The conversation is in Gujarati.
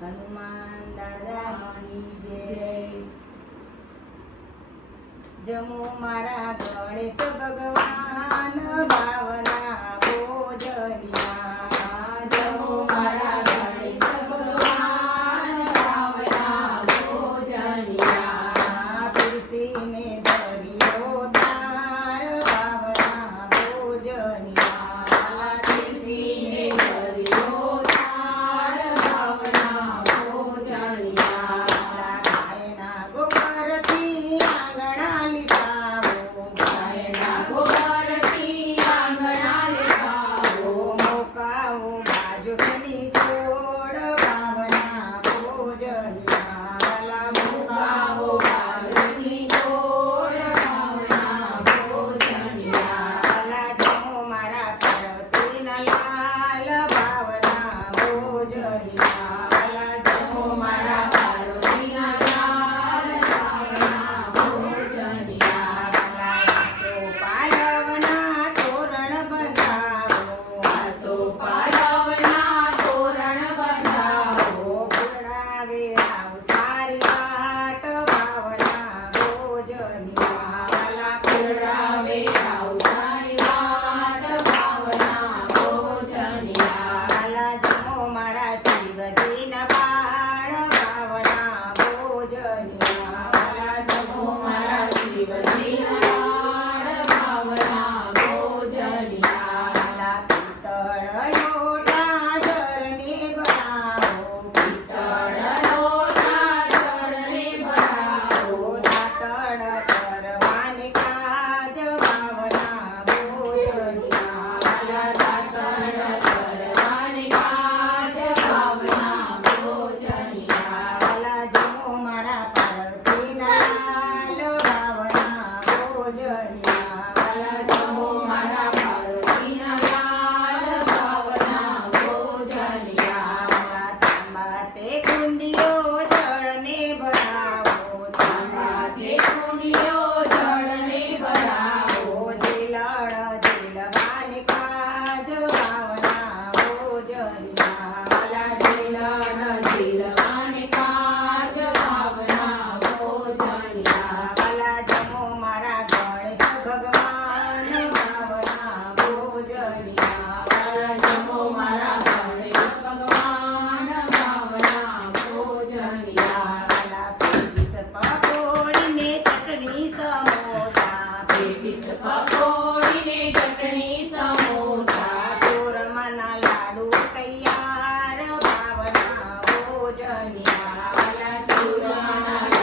હનુમાન દાદાની જય। જમો મારા ગણેશ ભગવાન ભાવના ભોજનિયા। જમો મારા ગણેશ ભગવાન ભાવના ભોજનિયા। પીરસીને ધર્યો તાર ભાવના ભોજનિયા। પીરસીને ધર્યો તાર ભાવના ભોજનિયા। ગાયના ગોબરથી આંગણા લીપાવો। ગાયના ગોબરથી આંગણા લીપાવો। મોકાવો બાજુની છોડ ભાવના ભોજનિયા। મુકાવો બાજુની છોડ ભાવના ભોજનિયા। જમો મારા પાર્વતીના લાલ ભાવના ભોજનિયા। જમો મારા પાર્વતીના લાલ ભાવના ભોજનિયા। પાલવના તોરણ બંધાવો। પાલવના તોરણ બંધાવો। પુરાવે રાવ સારી વાટ ભાવના ભોજનિયા। પુરાવે રાવ સારી વાટ ભાવના ભોજનિયા। જમો મારા શિવજીના બાળ ભાવના ભોજનિયા। જમો મારા શિવજીના લાડ ભાવના ભોજનિયા। પિત્તળ લોટા જળને ભરાવો। પિત્તળ લોટા જળને ભરાવો। દાતણ કરવાને કાજ ભાવના ભોજનિયા। દાતણ કરવાને કાજ ભાવના ભોજનિયા। જમો મારા પાર્વતીના લાલ ભાવના ભોજનિયા। જમો મારા પાર્વતીના લાલ ભાવના ભોજનિયા। તાંબાતે કુંડીઓ જળને ભરાવો। તાંબાતે કુંડીઓ જળને ભરાવો। જીલણ જીલવાને કાજ ભાવના ભોજનિયા। જીલણ જીલવાને કાજ ભાવના ભોજનિયા। જમો મારા ગણેશ ભગવાન ભાવના ભોજનિયા। જમો મારા ગણેશ ભગવાન ભાવના ભોજનિયા। પેટીસ પકોડીને ચટણી સમોસા। પેટીસ પકોડીને ચટણી સમોસા। ચૂરમાના લાડુ તૈયાર ભાવના ભોજનિયા। ચૂરમાના